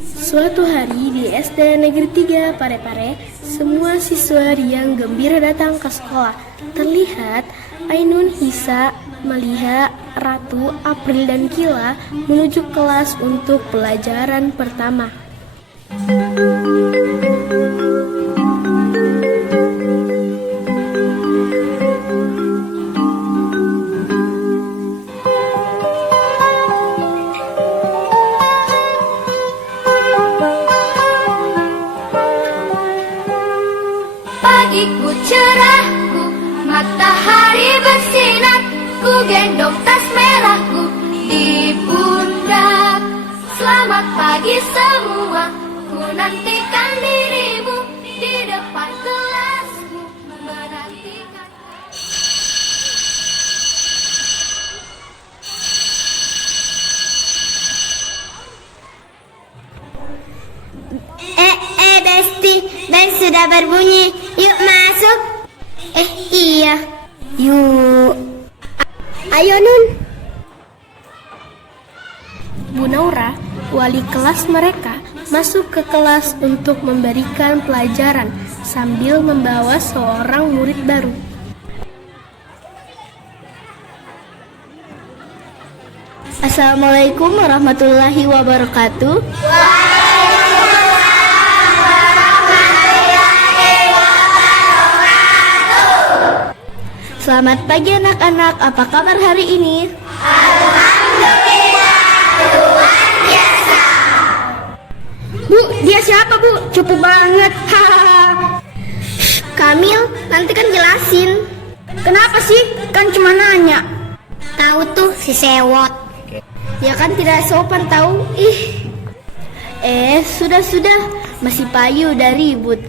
Suatu hari di SD Negeri 3 Parepare, semua siswa riang gembira datang ke sekolah. Terlihat Ainun, Hisa, Maliha, Ratu, April, dan Kila menuju kelas untuk pelajaran pertama. Pagiku cerahku, matahari bersinar, ku gendong tas merahku di pundak. Selamat pagi semua, ku nantikan dirimu di depan kelasku, menantikan. Besti, bel sudah berbunyi. Yuk masuk. Iya. Yuk. Ayo Nun. Bu Naura, wali kelas mereka, masuk ke kelas untuk memberikan pelajaran sambil membawa seorang murid baru. Assalamualaikum warahmatullahi wabarakatuh. Selamat pagi anak-anak, apa kabar hari ini? Alhamdulillah, luar biasa. Bu, dia siapa Bu? Cupu banget. Hahaha. Kamil, nanti kan jelasin. Kenapa sih? Kan cuma nanya. Tahu tuh si sewot. Ya kan tidak sopan tahu. Sudah, masih payu udah ribut.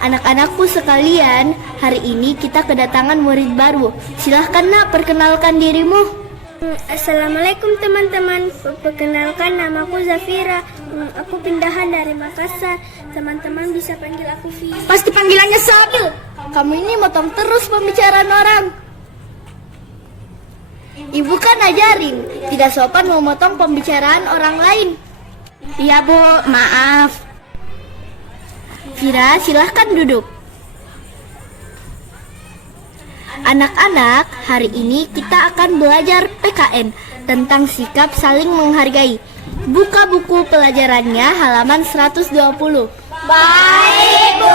Anak-anakku sekalian, hari ini kita kedatangan murid baru. Silahkan nak, perkenalkan dirimu. Assalamualaikum teman-teman. Perkenalkan, namaku Zafira. Aku pindahan dari Makassar. Teman-teman bisa panggil aku Vi. Pasti panggilannya Sabil. Kamu ini motong terus pembicaraan orang. Ibu kan ajarin, tidak sopan memotong pembicaraan orang lain. Iya Bu, maaf. Vira, silahkan duduk. Anak-anak, hari ini kita akan belajar PKN tentang sikap saling menghargai. Buka buku pelajarannya halaman 120. Baik, Bu.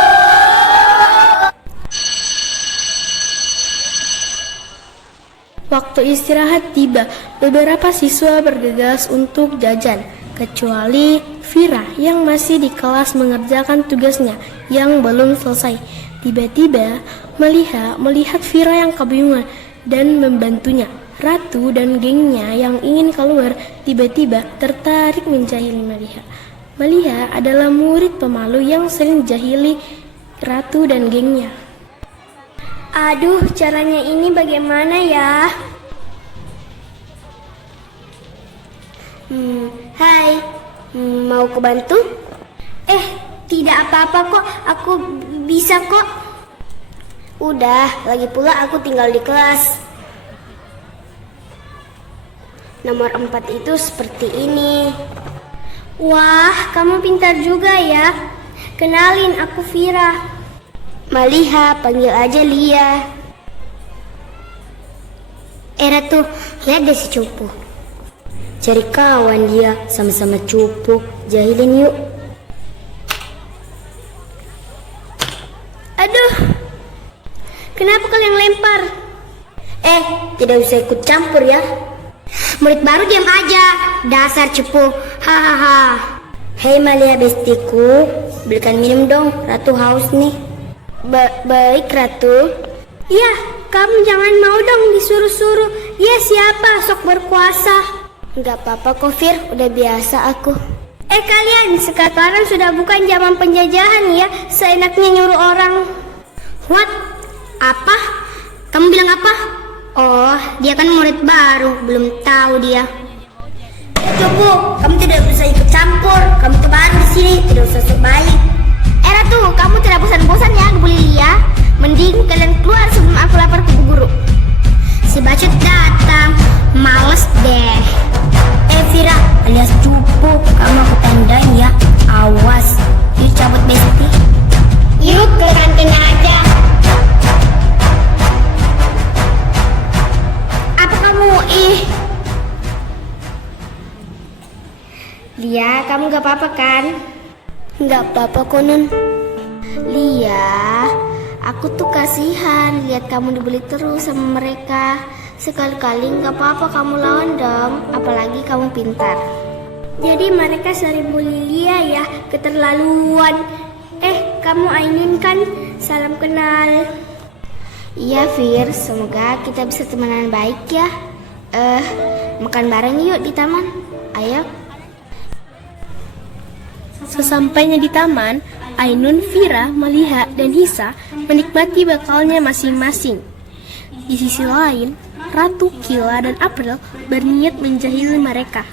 Waktu istirahat tiba, beberapa siswa bergegas untuk jajan, kecuali Vira yang masih di kelas mengerjakan tugasnya yang belum selesai. Tiba-tiba Maliha melihat Vira yang kebingungan dan membantunya. Ratu dan gengnya yang ingin keluar tiba-tiba tertarik menjahili Maliha. Maliha adalah murid pemalu yang sering jahili Ratu dan gengnya. Aduh, caranya ini bagaimana ya? Hai, mau ku bantu? Tidak apa-apa kok, aku bisa kok. Udah, lagi pula aku tinggal di kelas. Nomor 4 itu seperti ini. Wah, kamu pintar juga ya. Kenalin, aku Vira. Maliha, panggil aja Lia. Ratu, lihat deh si cupu. Cari kawan dia, sama-sama cupu. Jahilin yuk. Aduh, kenapa kalian lempar? Tidak usah ikut campur ya. Murid baru diam aja. Dasar cupu. Hahaha. Hei Maliha bestiku, belikan minum dong. Ratu haus nih. Baik Ratu. Ya, kamu jangan mau dong disuruh-suruh. Dia siapa? Sok berkuasa. Gak apa-apa kok Fir, udah biasa aku. Kalian, sekarang sudah bukan zaman penjajahan ya. Seenaknya nyuruh orang. What? Apa? Kamu bilang apa? Oh, dia kan murid baru, belum tahu dia. Cupu, kamu tidak usah ikut campur. Kamu tuh baru di sini, tidak usah sok baik. Ratu, kamu tidak bosan-bosan ya ngebully Lia? Mending kalian keluar sebelum aku lapor ke bu guru. Si Bacut datang, males deh. Vira alias cupu, kamu aku tandain ya. Awas, yuk cabut besti. Yuk ke kantin aja. Apa kamu? Lia, kamu gak apa-apa kan? Nggak apa-apa kok, Nun. Lia, aku tuh kasihan lihat kamu dibully terus sama mereka. Sekali-kali nggak apa-apa kamu lawan dong, apalagi kamu pintar. Jadi mereka sering bully Lia ya, keterlaluan. Kamu Ainun kan? Salam kenal. Iya Fir, semoga kita bisa temenan baik ya. Makan bareng yuk di taman. Ayo. Sesampainya di taman, Ainun, Vira, Maliha, dan Hisa menikmati bekalnya masing-masing. Di sisi lain, Ratu, Kila, dan April berniat menjahili mereka.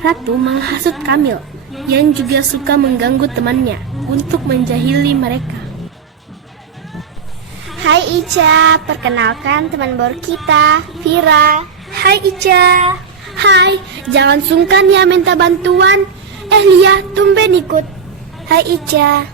Ratu menghasut Kamil, yang juga suka mengganggu temannya untuk menjahili mereka. Hai Ica, perkenalkan teman baru kita, Vira. Hai Ica. Hai, jangan sungkan ya minta bantuan. Lia, tumben ikut. Hai Ica.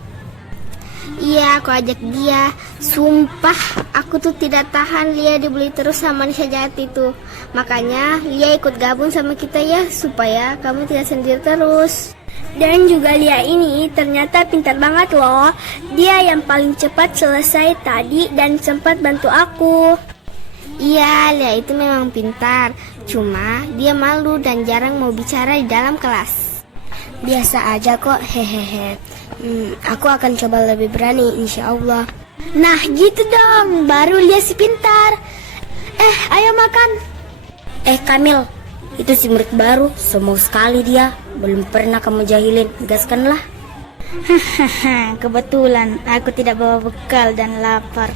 Iya, aku ajak dia. Sumpah, aku tuh tidak tahan Lia dibully terus sama Nisa jahat itu. Makanya Lia ikut gabung sama kita ya, supaya kamu tidak sendiri terus. Dan juga Lia ini ternyata pintar banget loh. Dia yang paling cepat selesai tadi dan sempat bantu aku. Iya, Lia itu memang pintar. Cuma dia malu dan jarang mau bicara di dalam kelas. Biasa aja kok, hehehe. Aku akan coba lebih berani, insya Allah. Nah gitu dong, baru Lia si pintar. Ayo makan. Kamil, itu si murid baru, sombong sekali dia. Belum pernah kamu jahilin, gaskanlah. Kebetulan aku tidak bawa bekal dan lapar.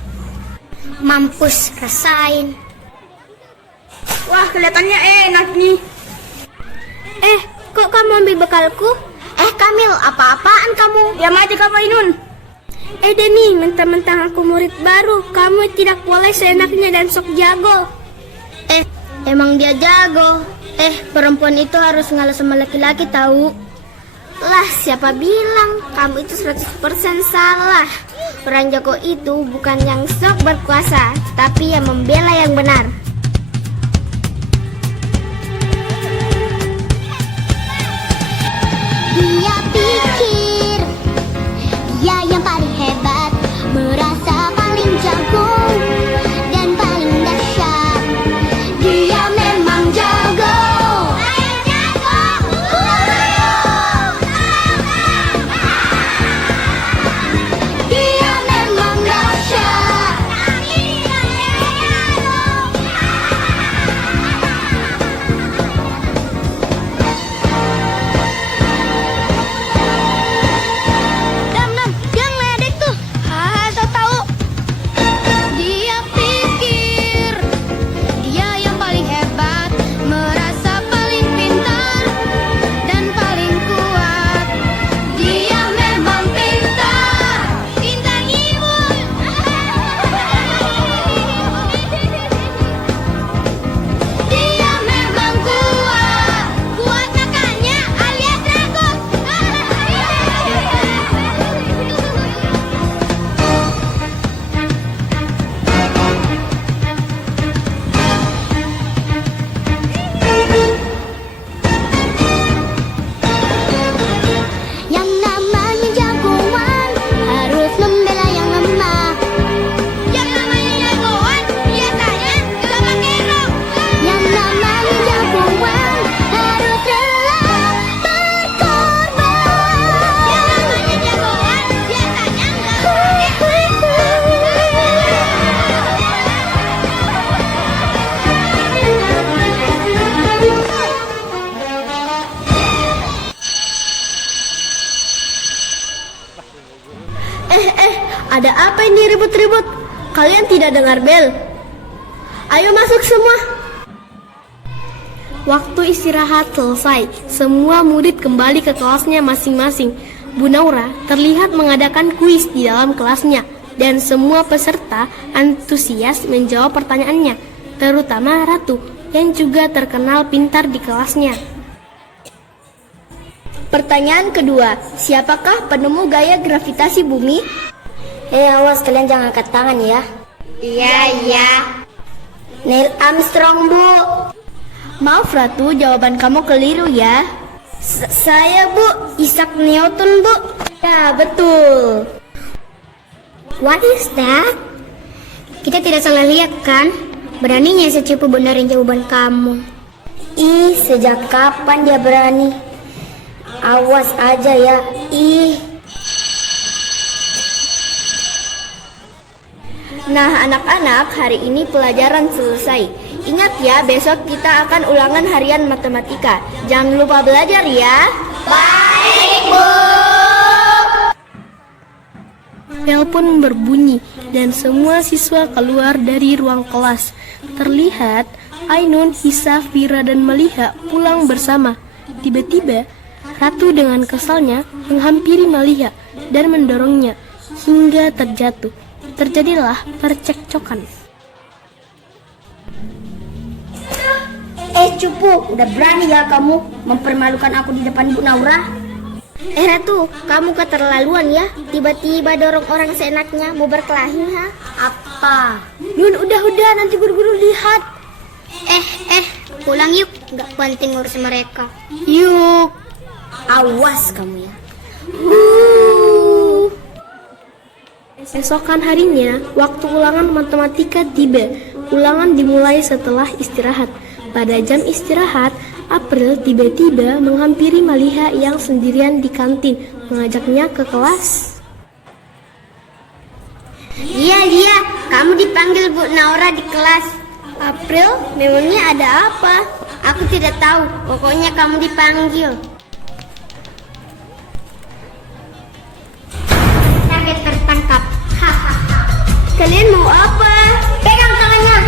Mampus, rasain. Wah, kelihatannya enak nih. Kok kamu ambil bekalku? Kamil, apa-apaan kamu? Diam aja kamu Ainun. Deni, mentang-mentang aku murid baru, kamu tidak boleh seenaknya dan sok jago. Emang dia jago. Perempuan itu harus ngalah sama laki-laki tahu. Lah, siapa bilang kamu itu 100% salah. Orang jago itu bukan yang sok berkuasa, tapi yang membela yang benar. Dia pikir dia yang paling hebat, merasa paling jago dan paling dahsyat. Dia memang jago. Dia memang dahsyat. Dia ngeledek tuh. Tahu. Dia pikir dia yang paling hebat, merasa paling pintar dan paling kuat. Dia memang pintar, pintar ngibul. Dia memang kuat, kuat makanya alias dragon. Yang namanya jagoan harus membela yang lemah. Yang namanya jagoan biasanya gak pakai rok. Yang namanya jagoan harus rela berkorban. Yang namanya jagoan biasanya gak pakai Ada apa ini ribut-ribut? Kalian tidak dengar bel? Ayo masuk semua. Waktu istirahat selesai, semua murid kembali ke kelasnya masing-masing. Bu Naura terlihat mengadakan kuis di dalam kelasnya, dan semua peserta antusias menjawab pertanyaannya, terutama Ratu. yang juga terkenal pintar di kelasnya. Pertanyaan kedua, siapakah penemu gaya gravitasi bumi? Awas kalian jangan angkat tangan ya. Iya. Neil Armstrong, Bu. Maaf Ratu, jawaban kamu keliru ya. Saya, Bu, Isaac Newton, Bu. Ya, betul. What is that? Kita tidak salah lihat kan? Beraninya secupu benerin jawaban kamu. Ih, sejak kapan dia berani? Awas aja ya. Ih. Nah, anak-anak, hari ini pelajaran selesai. Ingat ya, besok kita akan ulangan harian matematika. Jangan lupa belajar ya. Baik, Bu. Bel pun berbunyi dan semua siswa keluar dari ruang kelas. Terlihat Ainun, Hisa, Fira, dan Maliha pulang bersama. Tiba-tiba Ratu dengan kesalnya menghampiri Maliha dan mendorongnya hingga terjatuh. Terjadilah percekcokan. Cupu, udah berani ya kamu mempermalukan aku di depan Bu Naura? Ratu, kamu keterlaluan ya. Tiba-tiba dorong orang seenaknya mau berkelahi, ha? Apa? Yun, udah, nanti guru-guru lihat. Pulang yuk, nggak penting ngurus mereka. Yuk. Awas kamu ya. Esokan harinya, waktu ulangan matematika tiba. Ulangan dimulai setelah istirahat. Pada jam istirahat, April tiba-tiba menghampiri Maliha yang sendirian di kantin, mengajaknya ke kelas. Iya, kamu dipanggil Bu Naura di kelas. April, memangnya ada apa? Aku tidak tahu, pokoknya kamu dipanggil. Target tertangkap. Kalian mau apa? Pegang tangannya.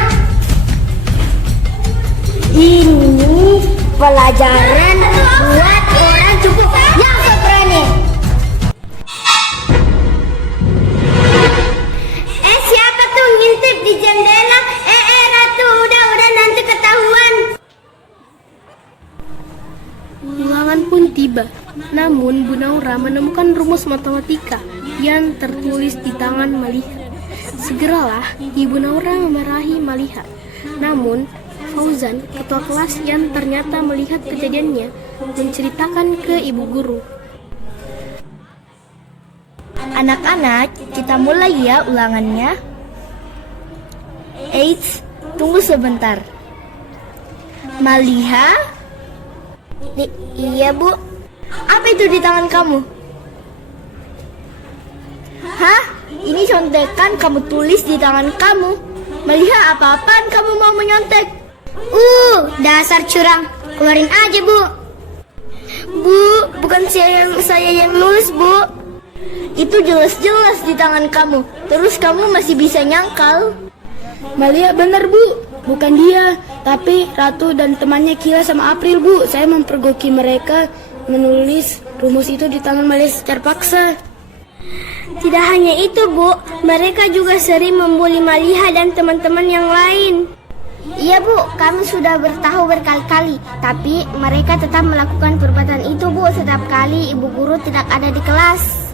Ini pelajaran buat orang cukup yang berani. Siapa tuh ngintip di jendela? Ratu, udah nanti ketahuan. Ulangan pun tiba. Namun Bu Naura menemukan rumus matematika yang tertulis di tangan Maliha. Segeralah Ibu Naura memarahi Maliha. Namun Fauzan, ketua kelas yang ternyata melihat kejadiannya, menceritakan ke ibu guru. Anak-anak, kita mulai ya ulangannya. Eits, tunggu sebentar. Maliha? Iya, Bu. Apa itu di tangan kamu? Hah? Ini contekan kamu tulis di tangan kamu. Maliha, apa-apaan kamu mau menyontek? Dasar curang. Keluarin aja, Bu. Bu, bukan saya yang nulis, Bu. Itu jelas-jelas di tangan kamu. Terus kamu masih bisa nyangkal. Malia benar, Bu. Bukan dia, tapi Ratu dan temannya Kila sama April, Bu. Saya mempergoki mereka menulis rumus itu di tangan Malia secara paksa. Tidak hanya itu, Bu. Mereka juga sering membuli Maliha dan teman-teman yang lain. Iya, Bu, kami sudah bertahu berkali-kali. Tapi mereka tetap melakukan perbuatan itu, Bu, setiap kali ibu guru tidak ada di kelas.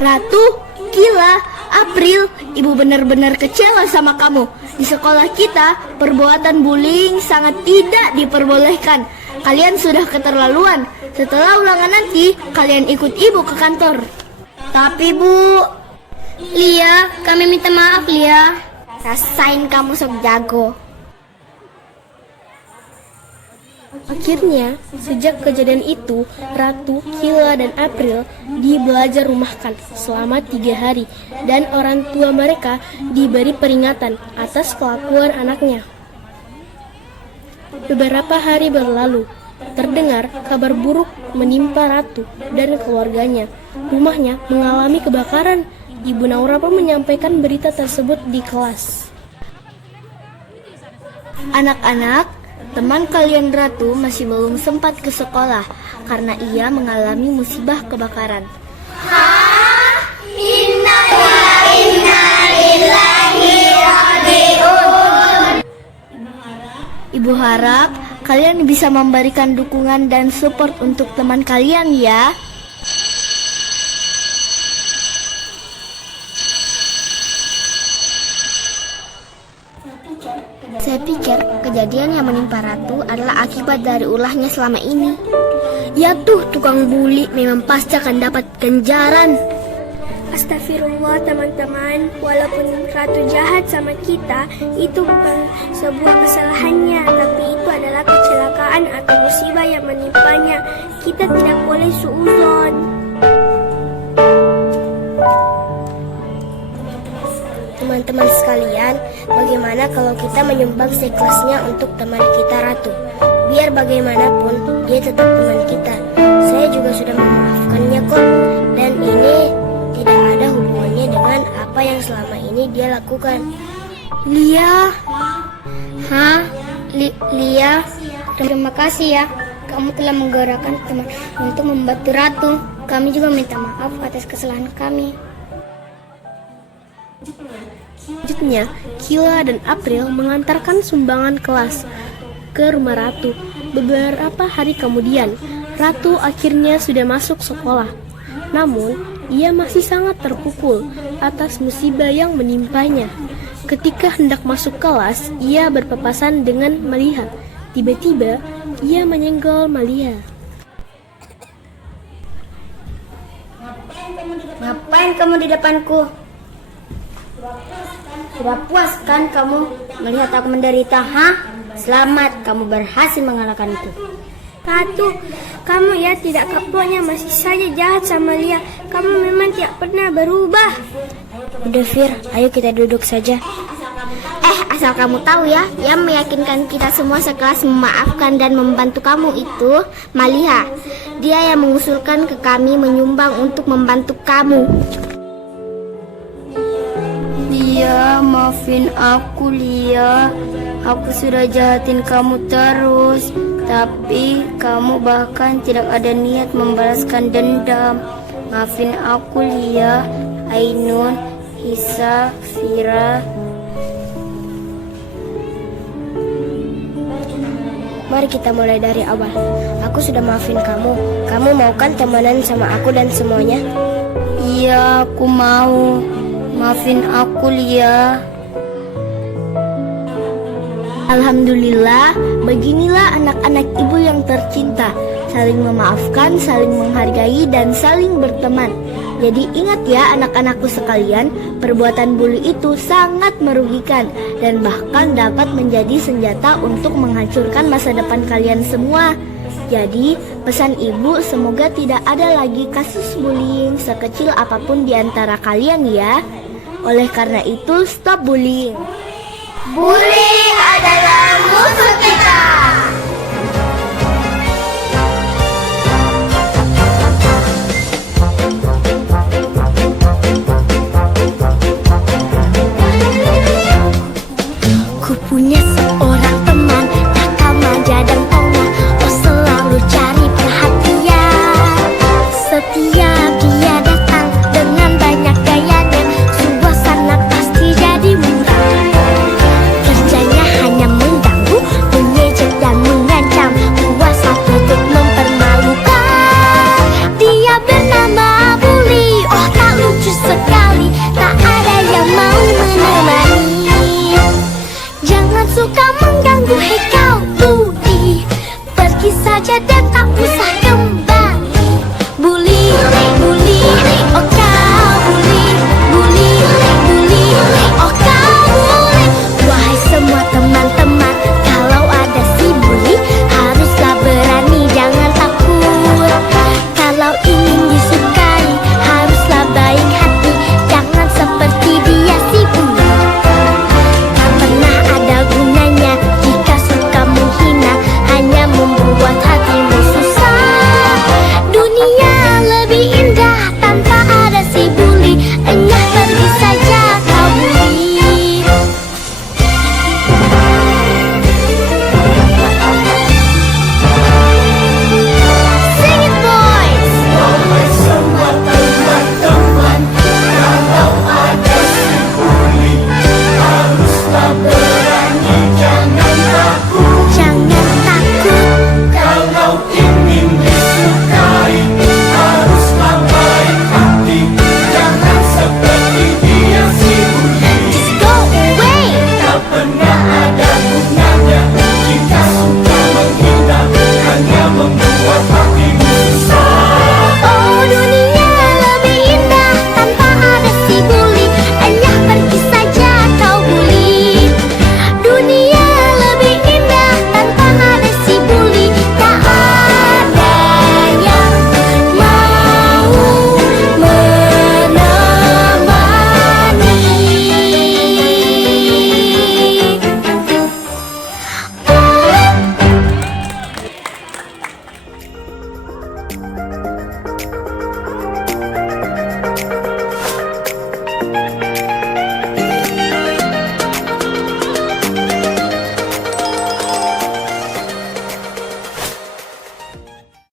Ratu, Kila, April, ibu benar-benar kecewa sama kamu. Di sekolah kita, perbuatan bullying sangat tidak diperbolehkan. Kalian sudah keterlaluan. Setelah ulangan nanti, kalian ikut ibu ke kantor. Tapi, Bu, Lia, kami minta maaf, Lia. rasain kamu sok jago. Akhirnya, sejak kejadian itu, Ratu, Kila, dan April dibelajar rumahkan selama 3 hari dan orang tua mereka diberi peringatan atas kelakuan anaknya. Beberapa hari berlalu, terdengar kabar buruk menimpa Ratu dan keluarganya. Rumahnya mengalami kebakaran. Ibu Naura pun menyampaikan berita tersebut di kelas. Anak-anak, teman kalian Ratu masih belum sempat ke sekolah karena ia mengalami musibah kebakaran. Ibu Ibu harap kalian bisa memberikan dukungan dan support untuk teman kalian ya. Saya pikir kejadian yang menimpa Ratu adalah akibat dari ulahnya selama ini. Ya tuh, tukang bully memang pasti akan dapat ganjaran. Astagfirullah teman-teman, walaupun Ratu jahat sama kita, itu bukan sebuah kesalahannya, tapi itu adalah kecelakaan atau musibah yang menimpanya. Kita tidak boleh suudzon. Teman-teman sekalian, bagaimana kalau kita menyumbang seikhlasnya untuk teman kita Ratu? Biar bagaimanapun, dia tetap teman kita. Saya juga sudah memaafkannya kok. Dan ini tidak ada hubungannya dengan apa yang selama ini dia lakukan. Lia. Hah? Lia, terima kasih ya. Kamu telah menggerakkan teman untuk membantu Ratu. Kami juga minta maaf atas kesalahan kami. Selanjutnya, Kila dan April mengantarkan sumbangan kelas ke rumah Ratu. Beberapa hari kemudian, Ratu akhirnya sudah masuk sekolah. Namun, ia masih sangat terpukul atas musibah yang menimpanya. Ketika hendak masuk kelas, ia berpapasan dengan Maliha. Tiba-tiba, ia menyenggol Maliha. Ngapain kamu di depanku? Sudah puas kan kamu melihat aku menderita, ha? Selamat, kamu berhasil mengalahkanku. Ratu, kamu ya tidak kapoknya masih saja jahat sama Lia. Kamu memang tidak pernah berubah. Udah Fir, ayo kita duduk saja. Asal kamu tahu ya, yang meyakinkan kita semua sekelas memaafkan dan membantu kamu itu Maliha. Dia yang mengusulkan ke kami menyumbang untuk membantu kamu. Lia, maafin aku Lia. Aku sudah jahatin kamu terus, tapi kamu bahkan tidak ada niat membalaskan dendam. Maafin aku Lia, Ainun, Hisa, Fira. Mari kita mulai dari awal. Aku sudah maafin kamu. Kamu mau kan temenan sama aku dan semuanya? Iya, aku mau. Maafin aku Lia. Alhamdulillah, beginilah anak-anak ibu yang tercinta, saling memaafkan, saling menghargai, dan saling berteman. Jadi ingat ya anak-anakku sekalian, perbuatan bully itu sangat merugikan dan bahkan dapat menjadi senjata untuk menghancurkan masa depan kalian semua. Jadi pesan ibu semoga tidak ada lagi kasus bullying sekecil apapun di antara kalian ya. Oleh karena itu stop bullying. Bullying adalah musuh